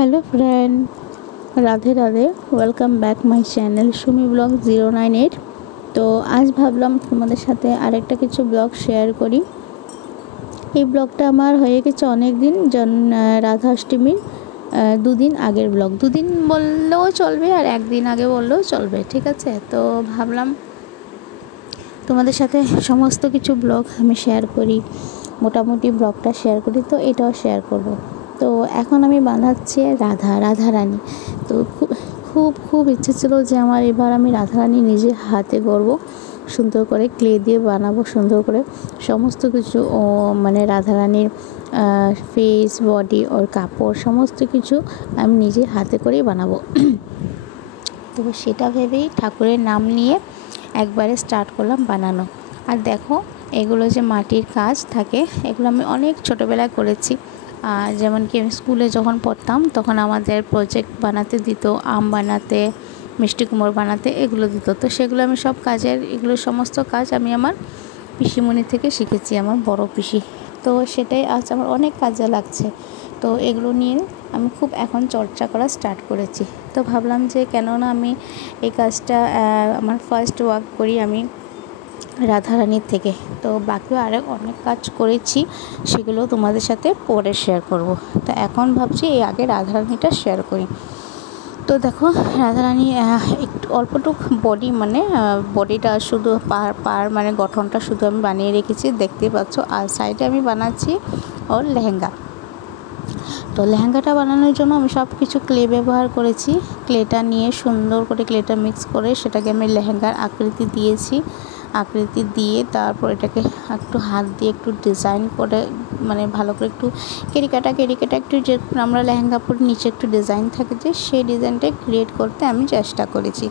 Hello friend, Radhe Radhe. Welcome back my channel Sumi blog 098। तो आज भाबलाम तुम्हारे साथे आरेकटा किछु ब्लग शेयर करी। এই ব্লগটা আমার হয়ে গেছে অনেক দিন, রাধাষ্টমীর দুদিন আগের ব্লগ। দুদিন বললেও চলবে আর একদিন আগে বললেও চলবে, ঠিক আছে। তো ভাবলাম তোমাদের সাথে সমস্ত কিছু ব্লগ আমি শেয়ার করি, মোটামুটি ব্লগটা শেয়ার করি, তো এটাও শেয়ার করব। তো এখন আমি বানাচ্ছি রাধারানী। তো খুব খুব ইচ্ছে ছিল যে আমার এবার আমি রাধারানী নিজে হাতে করব, সুন্দর করে ক্লে দিয়ে বানাবো, সুন্দর করে সমস্ত কিছু মানে রাধারানীর ফেস, বডি ওর কাপড় সমস্ত কিছু আমি নিজে হাতে করেই বানাবো। তো সেটা ভেবেই ঠাকুরের নাম নিয়ে একবারে স্টার্ট করলাম বানানো। আর দেখো, এগুলো যে মাটির কাজ থাকে, এগুলো আমি অনেক ছোটোবেলায় করেছি। যেমন কি আমি স্কুলে যখন পড়তাম তখন আমাদের প্রজেক্ট বানাতে দিত, আম বানাতে, মিষ্টি কুমড়ো বানাতে, এগুলো দিত। তো সেগুলো আমি সব কাজের, এগুলো সমস্ত কাজ আমি আমার পিসিমণি থেকে শিখেছি, আমার বড় পিসি। তো সেটাই আজ আমার অনেক কাজে লাগছে। তো এগুলো নিয়ে আমি খুব এখন চর্চা করা স্টার্ট করেছি। তো ভাবলাম যে কেননা আমি এই কাজটা আমার ফার্স্ট ওয়ার্ক করি আমি রাধারানীর থেকে। তো বাকিও আরও অনেক কাজ করেছি, সেগুলো তোমাদের সাথে পরে শেয়ার করব। তো এখন ভাবছি এই আগে রাধারানীটা শেয়ার করি। তো দেখো, রাধারানী একটু অল্পটুক বডি, মানে বডিটা শুধু পার মানে গঠনটা শুধু আমি বানিয়ে রেখেছি, দেখতেই পাচ্ছ। আর সাইডে আমি বানাচ্ছি ওর লেহেঙ্গা। তো লেহেঙ্গাটা বানানোর জন্য আমি সব কিছু ক্লে ব্যবহার করেছি। ক্লেটা নিয়ে সুন্দর করে ক্লেটা মিক্স করে সেটাকে আমি লেহেঙ্গার আকৃতি দিয়েছি। আকৃতি দিয়ে তারপর এটাকে একটু হাত দিয়ে একটু ডিজাইন করে, মানে ভালো করে একটু কেরিকাটা একটু, যে আমরা লেহেঙ্গা পরে নিচে একটু ডিজাইন থাকে, যে সেই ডিজাইনটা ক্রিয়েট করতে আমি চেষ্টা করেছি।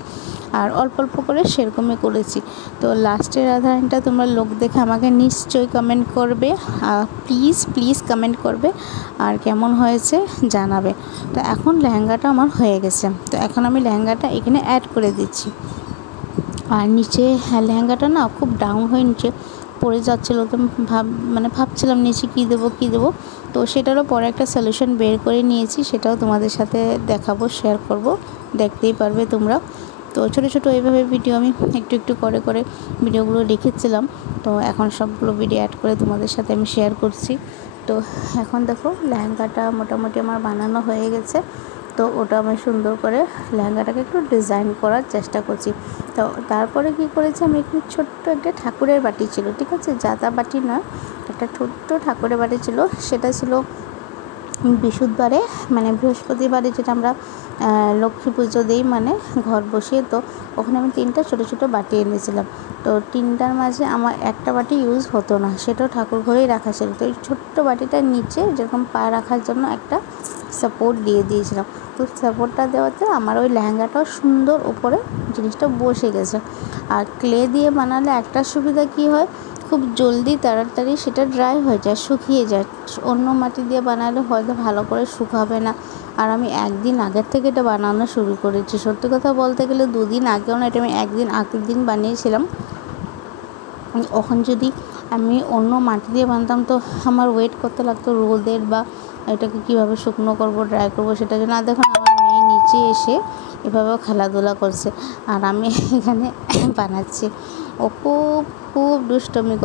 আর অল্প অল্প করে সেরকমই করেছি। তো লাস্টের রাধারানীটা তোমরা লোক দেখে আমাকে নিশ্চয়ই কমেন্ট করবে, প্লিজ কমেন্ট করবে, আর কেমন হয়েছে জানাবে। তো এখন লেহেঙ্গাটা আমার হয়ে গেছে। তো এখন আমি লেহেঙ্গাটা এখানে অ্যাড করে দিচ্ছি। আর নিচে লেহেঙ্গাটা না খুব ডাউন হয়ে নিচে পড়ে যাচ্ছিলো। তো ভাবছিলাম নিচে কী দেবো। তো সেটারও পরে একটা সলিউশন বের করে নিয়েছি, সেটাও তোমাদের সাথে দেখাবো, শেয়ার করব, দেখতেই পারবে তোমরা। তো ছোটো ছোটো এইভাবে ভিডিও আমি একটু করে ভিডিওগুলো রেখেছিলাম। তো এখন সবগুলো ভিডিও অ্যাড করে তোমাদের সাথে আমি শেয়ার করছি। তো এখন দেখো, লেহেঙ্গাটা মোটামুটি আমার বানানো হয়ে গেছে। তো ওটা আমি সুন্দর করে লেহেঙ্গাটাকে একটু ডিজাইন করার চেষ্টা করছি। তো তারপরে কি করেছি, আমি একটু ছোট্ট একটা ঠাকুরের বাটি ছিল, ঠিক আছে, জাতা বাটি নয়, একটা ছোট্ট ঠাকুরের বাটি ছিল। সেটা ছিল বৃহস্পতিবারে, মানে বৃহস্পতিবারে যেটা আমরা লক্ষ্মী পুজো দিই, মানে ঘর বসিয়ে। তো ওখানে আমি 3টা ছোটো বাটি এনেছিলাম। তো 3টার মাঝে আমার একটা বাটি ইউজ হতো না, সেটাও ঠাকুর ঘরেই রাখা ছিল। তো এই ছোট্ট বাটিটার নিচে যেরকম পা রাখার জন্য একটা সাপোর্ট দিয়ে দিয়েছিলাম। তো সাপোর্টটা দেওয়াতে আমার ওই লেহেঙ্গাটাও সুন্দর উপরে জিনিসটা বসে গেছে। আর ক্লে দিয়ে বানালে একটা সুবিধা কি হয়, খুব জলদি তাড়াতাড়ি সেটা ড্রাই হয়ে যায়, শুকিয়ে যায়। অন্য মাটি দিয়ে বানালে হয়তো ভালো করে শুকাবে না। আর আমি একদিন আগের থেকে এটা বানানো শুরু করেছি। সত্যি কথা বলতে গেলে 2 দিন আগেও না, এটা আমি একদিন আগের দিন বানিয়েছিলাম। এখন যদি আমি অন্য মাটি দিয়ে বানাতাম তো আমার ওয়েট করতে লাগতো রোদের, বা এটাকে কীভাবে শুকনো করব, ড্রাই করব, সেটার জন্য। আর দেখুন, আমার মেয়ে নিচে এসে এভাবেও খেলাধুলা করছে, আর আমি এখানে বানাচ্ছি। ও খুব দুষ্টমি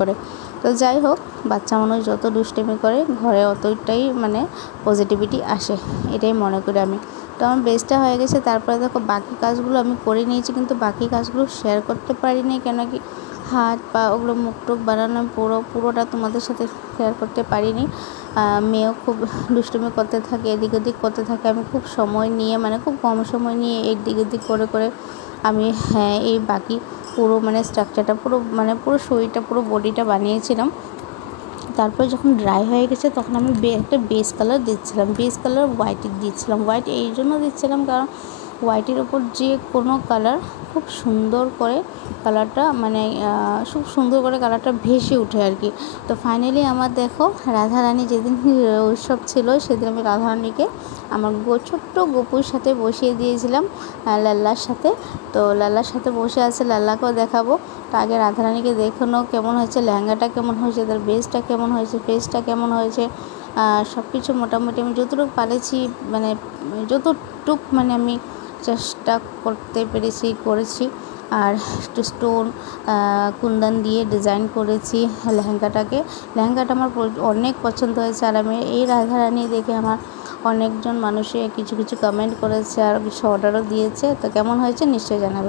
করে। তো যাই হোক, বাচ্চা মানুষ যত দুষ্টমি করে ঘরে অতটাই মানে পজিটিভিটি আসে, এটাই মনে করি আমি। তো আমার বেস্টটা হয়ে গেছে। তারপরে দেখো, বাকি কাজগুলো আমি করে নিয়েছি, কিন্তু বাকি কাজগুলো শেয়ার করতে পারিনি, কেন কি হাত পা ওগুলো মুখ টুক বানানো পুরোটা তোমাদের সাথে শেয়ার করতে পারিনি। মেয়েও খুব দুষ্টুমি করতে থাকে, এদিক ওদিক করতে থাকে। আমি খুব সময় নিয়ে, মানে খুব কম সময় নিয়ে এদিক ওদিক করে আমি এই বাকি পুরো মানে স্ট্রাকচারটা পুরো শরীরটা, পুরো বডিটা বানিয়েছিলাম। তারপরে যখন ড্রাই হয়ে গেছে তখন আমি একটা বেস কালার দিচ্ছিলাম, বেস কালার হোয়াইটের দিচ্ছিলাম। হোয়াইট এই জন্য দিচ্ছিলাম কারণ হোয়াইটের ওপর যে কোনো কালার খুব সুন্দর করে কালারটা, মানে খুব সুন্দর করে কালারটা ভেসে ওঠে আর কি। তো ফাইনালি আমার দেখো, রাধারানী যেদিন উৎসব ছিল সেদিন আমি রাধারানীকে আমার ছোট্ট গপুর সাথে বসিয়ে দিয়েছিলাম, লাল্লার সাথে। তো লাল্লার সাথে বসে আছে, লাল্লাকেও দেখাবো। তো আগে রাধারানীকে দেখানো কেমন হয়েছে, লেহেঙ্গাটা কেমন হয়েছে, তার বেসটা কেমন হয়েছে, ফেসটা কেমন হয়েছে, সব কিছু মোটামুটি আমি যতটুকু পারেছি, মানে যতটুক মানে আমি চেষ্টা করতে পেরেছি করেছি। আর একটু স্টোন কুন্দন দিয়ে ডিজাইন করেছি লেহেঙ্গাটাকে। লেহেঙ্গাটা আমার অনেক পছন্দ হয়েছে। আর আমি এই রাধারানী দেখে আমার অনেকজন মানুষে কিছু কিছু কমেন্ট করেছে আর কিছু অর্ডারও দিয়েছে। তো কেমন হয়েছে নিশ্চয়ই জানাবে।